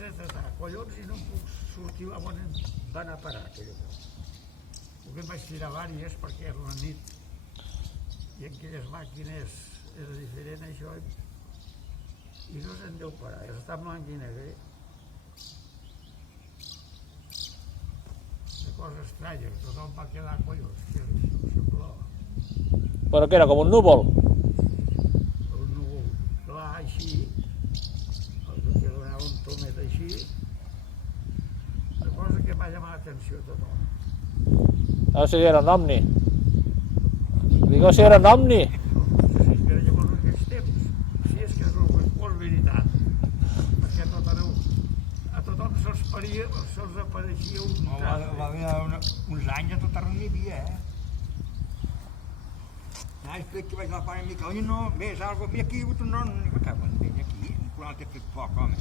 retratar, collons, i no em puc sortir a on va anar a parar aquella cosa. Perquè em vaig tirar vàries perquè era una nit i en aquelles màquines era diferent això i no se'n deu parar, està en blanc i negre. Una cosa estranya, tothom va quedar collons, que semblava. Però que era com un núvol. Un núvol clar així, que donava un tomet així, una cosa que va llamar l'atenció a tothom. No sé si era un omni. Digo si era un omni. No sé si era llavors en aquells temps, si és que no és veritat, perquè a tothom se'ls apareixia un traç. Va haver uns anys a tot arreu n'hi havia, explica que vaig anar a fare Miquel, i no, ves, algo, ve aquí, tu no, me cago en ell aquí, un 40 fet poc, home.